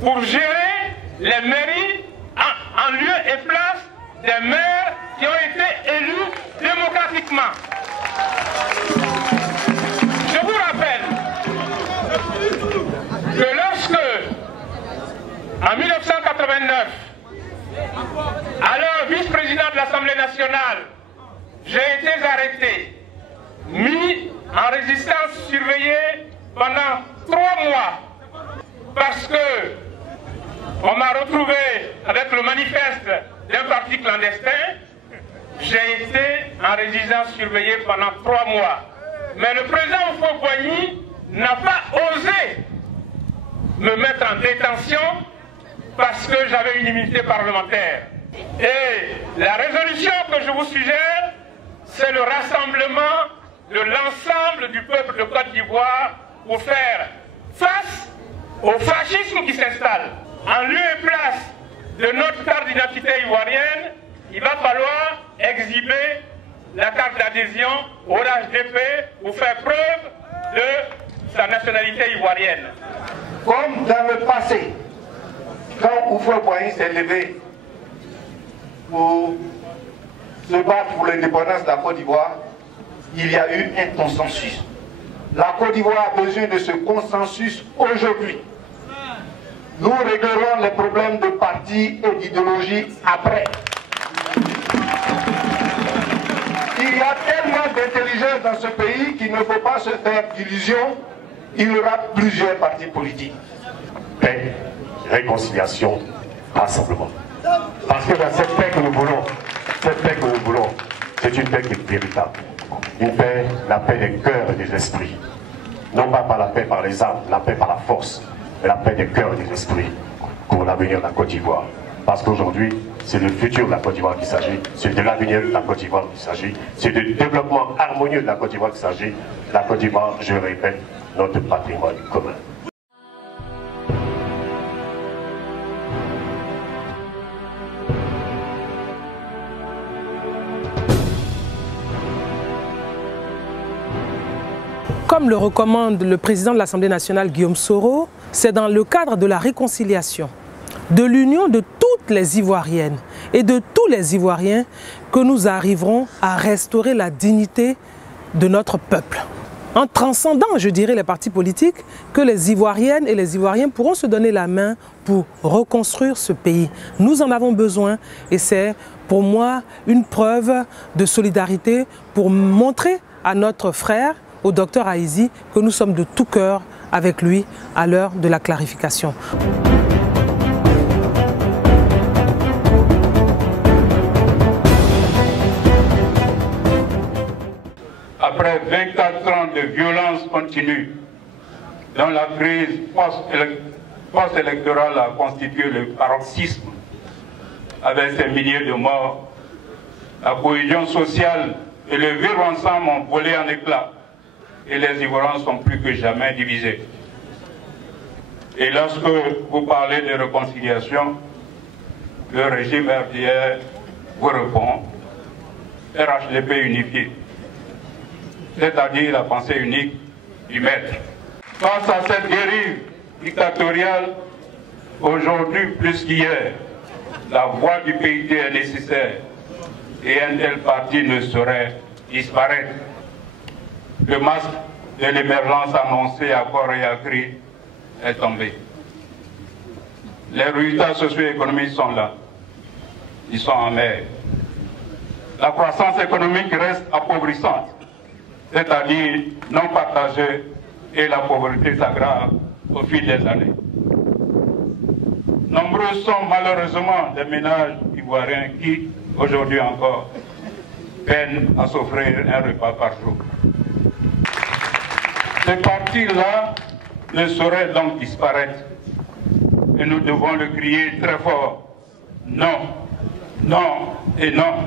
pour gérer les mairies en lieu et place des maires qui ont été élus démocratiquement. Je vous rappelle que lorsque, en 1989, alors vice-président de l'Assemblée nationale, j'ai été arrêté, mis en résistance surveillée pendant 3 mois, parce que on m'a retrouvé avec le manifeste d'un parti clandestin. J'ai été en résistance surveillée pendant 3 mois. Mais le président Houphouët-Boigny n'a pas osé me mettre en détention parce que j'avais une immunité parlementaire. Et la résolution que je vous suggère, c'est le rassemblement de l'ensemble du peuple de Côte d'Ivoire pour faire face au fascisme qui s'installe. En lieu et place de notre carte d'identité ivoirienne, il va falloir exhiber la carte d'adhésion au HDP pour faire preuve de sa nationalité ivoirienne. Comme dans le passé, quand Houphouët-Boigny s'est levé pour se battre pour l'indépendance de la Côte d'Ivoire, il y a eu un consensus. La Côte d'Ivoire a besoin de ce consensus aujourd'hui. Nous réglerons les problèmes de parti et d'idéologie après. Il y a tellement d'intelligence dans ce pays qu'il ne faut pas se faire d'illusions. Il y aura plusieurs partis politiques. Paix, réconciliation, rassemblement. Parce que dans cette paix que nous voulons, c'est une paix qui est véritable. Une paix, la paix des cœurs et des esprits. Non pas par la paix par les armes, la paix par la force, mais la paix des cœurs et des esprits pour l'avenir de la Côte d'Ivoire. Parce qu'aujourd'hui, c'est le futur de la Côte d'Ivoire qu'il s'agit, c'est de l'avenir de la Côte d'Ivoire qu'il s'agit, c'est du développement harmonieux de la Côte d'Ivoire qu'il s'agit. La Côte d'Ivoire, je le répète, notre patrimoine commun. Comme le recommande le président de l'Assemblée nationale, Guillaume Soro, c'est dans le cadre de la réconciliation, de l'union de toutes les Ivoiriennes et de tous les Ivoiriens que nous arriverons à restaurer la dignité de notre peuple. En transcendant, je dirais, les partis politiques, que les Ivoiriennes et les Ivoiriens pourront se donner la main pour reconstruire ce pays. Nous en avons besoin et c'est pour moi une preuve de solidarité pour montrer à notre frère, au docteur Aïzi, que nous sommes de tout cœur avec lui à l'heure de la clarification. Après 24 ans de violence continue, dont la crise post-électorale a constitué le paroxysme, avec ses milliers de morts, la cohésion sociale et le vivre ensemble ont volé en éclats. Et les Ivoiriens sont plus que jamais divisés. Et lorsque vous parlez de réconciliation, le régime RDR vous répond RHDP unifié, c'est-à-dire la pensée unique du maître. Face à cette dérive dictatoriale, aujourd'hui plus qu'hier, la voix du PIT est nécessaire et un tel parti ne saurait disparaître. Le masque de l'émergence annoncé à corps et à cri est tombé. Les résultats socio-économiques sont là. Ils sont en mer. La croissance économique reste appauvrissante, c'est-à-dire non partagée, et la pauvreté s'aggrave au fil des années. Nombreux sont malheureusement des ménages ivoiriens qui, aujourd'hui encore, peinent à s'offrir un repas par jour. Ce parti-là ne saurait donc disparaître. Et nous devons le crier très fort. Non, non et non.